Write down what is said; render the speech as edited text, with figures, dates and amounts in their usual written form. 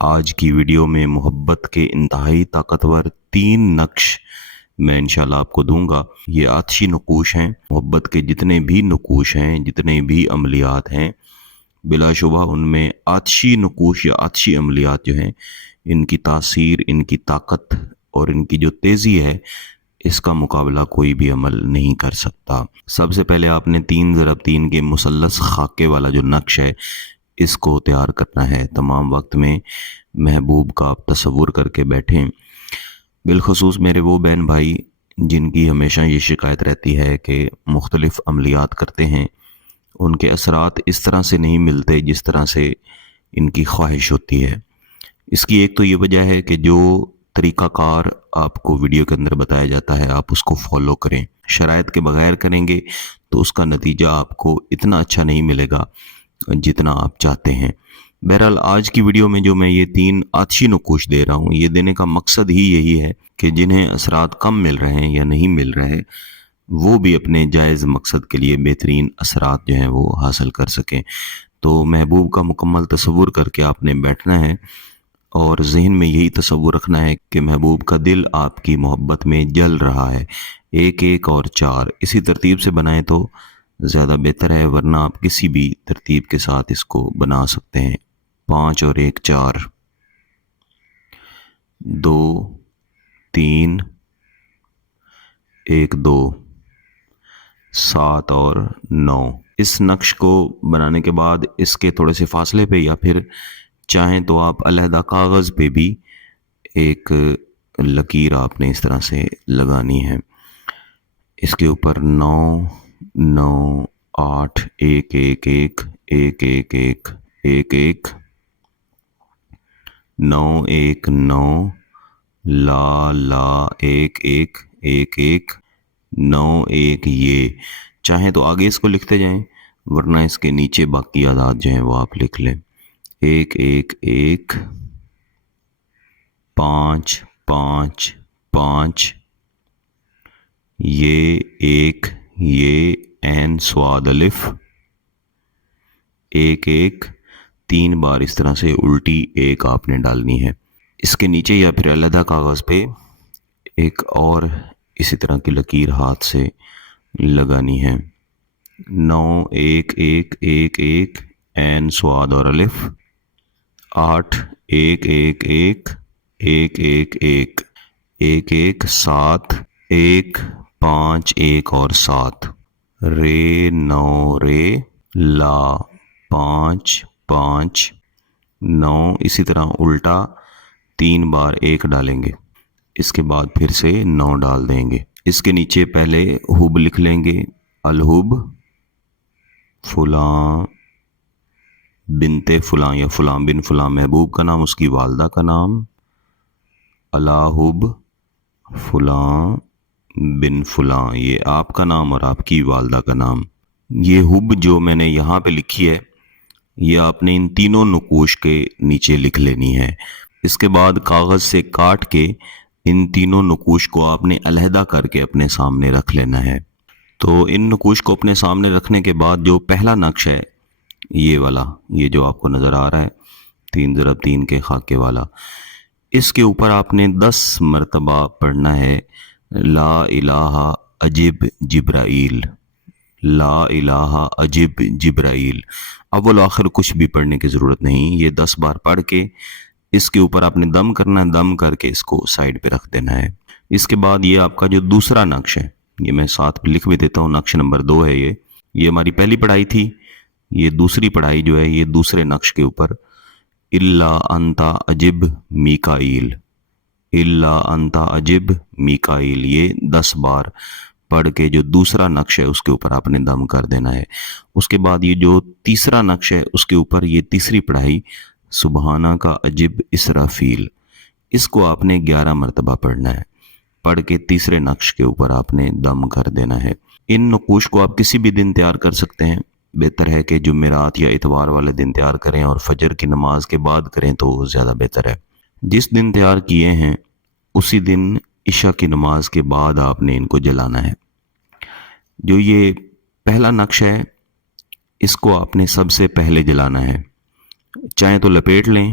آج کی ویڈیو میں محبت کے انتہائی طاقتور 3 نقش میں انشاءاللہ آپ کو دوں گا۔ یہ آتشی نقوش ہیں۔ محبت کے جتنے بھی نقوش ہیں، جتنے بھی عملیات ہیں، بلا شبہ ان میں آتشی نقوش یا آتشی عملیات جو ہیں، ان کی تاثیر، ان کی طاقت اور ان کی جو تیزی ہے، اس کا مقابلہ کوئی بھی عمل نہیں کر سکتا۔ سب سے پہلے آپ نے 3 ضرب 3 کے مثلث خاکے والا جو نقش ہے، اس کو تیار کرنا ہے۔ تمام وقت میں محبوب کا آپ تصور کر کے بیٹھیں۔ بالخصوص میرے وہ بہن بھائی جن کی ہمیشہ یہ شکایت رہتی ہے کہ مختلف عملیات کرتے ہیں، ان کے اثرات اس طرح سے نہیں ملتے جس طرح سے ان کی خواہش ہوتی ہے۔ اس کی ایک تو یہ وجہ ہے کہ جو طریقہ کار آپ کو ویڈیو کے اندر بتایا جاتا ہے، آپ اس کو فالو کریں۔ شرائط کے بغیر کریں گے تو اس کا نتیجہ آپ کو اتنا اچھا نہیں ملے گا جتنا آپ چاہتے ہیں۔ بہرحال آج کی ویڈیو میں جو میں یہ 3 آتشی نقوش دے رہا ہوں، یہ دینے کا مقصد ہی یہی ہے کہ جنہیں اثرات کم مل رہے ہیں یا نہیں مل رہے، وہ بھی اپنے جائز مقصد کے لیے بہترین اثرات جو ہیں وہ حاصل کر سکیں۔ تو محبوب کا مکمل تصور کر کے آپ نے بیٹھنا ہے اور ذہن میں یہی تصور رکھنا ہے کہ محبوب کا دل آپ کی محبت میں جل رہا ہے۔ 1 1 اور 4 اسی ترتیب سے بنائیں تو زیادہ بہتر ہے، ورنہ آپ کسی بھی ترتیب کے ساتھ اس کو بنا سکتے ہیں۔ 5 اور 1 4، 2 3 1 2، 7 اور 9۔ اس نقش کو بنانے کے بعد اس کے تھوڑے سے فاصلے پہ یا پھر چاہیں تو آپ علیحدہ کاغذ پہ بھی ایک لکیر آپ نے اس طرح سے لگانی ہے۔ اس کے اوپر 9 9 8 1 1 1 1 1 1 1 1 9 1 9 لا لا 1 1 1 1 9 1۔ یہ چاہیں تو آگے اس کو لکھتے جائیں، ورنہ اس کے نیچے باقی اعداد جو ہیں وہ آپ لکھ لیں۔ 1 1 1 5 5 5، یہ 1، یہ عین صاد الف 1 1، 3 بار اس طرح سے الٹی 1 آپ نے ڈالنی ہے۔ اس کے نیچے یا پھر علیحدہ کاغذ پہ ایک اور اسی طرح کی لکیر ہاتھ سے لگانی ہے۔ 9 1 1 1 1 عین صاد اور الف 8 1 1 1 1 1 1 1 1 7 1 5 1 اور 7 رے 9 رے لا 5 5 9، اسی طرح الٹا 3 بار 1 ڈالیں گے، اس کے بعد پھر سے 9 ڈال دیں گے۔ اس کے نیچے پہلے حب لکھ لیں گے، الحب فلاں بنت فلاں یا فلاں بن فلاں، محبوب کا نام، اس کی والدہ کا نام، الحب فلاں بن فلاں، یہ آپ کا نام اور آپ کی والدہ کا نام۔ یہ حب جو میں نے یہاں پہ لکھی ہے، یہ آپ نے ان تینوں نقوش کے نیچے لکھ لینی ہے۔ اس کے بعد کاغذ سے کاٹ کے ان تینوں نقوش کو آپ نے علیحدہ کر کے اپنے سامنے رکھ لینا ہے۔ تو ان نقوش کو اپنے سامنے رکھنے کے بعد جو پہلا نقش ہے، یہ والا، یہ جو آپ کو نظر آ رہا ہے 3 ضرب 3 کے خاکے والا، اس کے اوپر آپ نے 10 مرتبہ پڑھنا ہے لا الہ عجب جبرائیل، لا الہ عجب جبرائیل۔ اول و آخر کچھ بھی پڑھنے کی ضرورت نہیں، یہ 10 بار پڑھ کے اس کے اوپر آپ نے دم کرنا ہے، دم کر کے اس کو سائڈ پہ رکھ دینا ہے۔ اس کے بعد یہ آپ کا جو دوسرا نقش ہے، یہ میں ساتھ لکھ بھی دیتا ہوں، نقش نمبر 2 ہے یہ ہماری پہلی پڑھائی تھی۔ یہ دوسری پڑھائی جو ہے، یہ دوسرے نقش کے اوپر الا انت عجب میکائیل، الا انت عجب میکائیل، یہ 10 بار پڑھ کے جو دوسرا نقش ہے اس کے اوپر آپ نے دم کر دینا ہے۔ اس کے بعد یہ جو تیسرا نقش ہے، اس کے اوپر یہ تیسری پڑھائی سبحانہ کا عجب اسرافیل، اس کو آپ نے 11 مرتبہ پڑھنا ہے۔ پڑھ کے تیسرے نقش کے اوپر آپ نے دم کر دینا ہے۔ ان نقوش کو آپ کسی بھی دن تیار کر سکتے ہیں، بہتر ہے کہ جمعرات یا اتوار والے دن تیار کریں اور فجر کی نماز کے بعد کریں تو زیادہ بہتر ہے۔ جس دن تیار کیے ہیں اسی دن عشاء کی نماز کے بعد آپ نے ان کو جلانا ہے۔ جو یہ پہلا نقش ہے، اس کو آپ نے سب سے پہلے جلانا ہے، چاہیں تو لپیٹ لیں،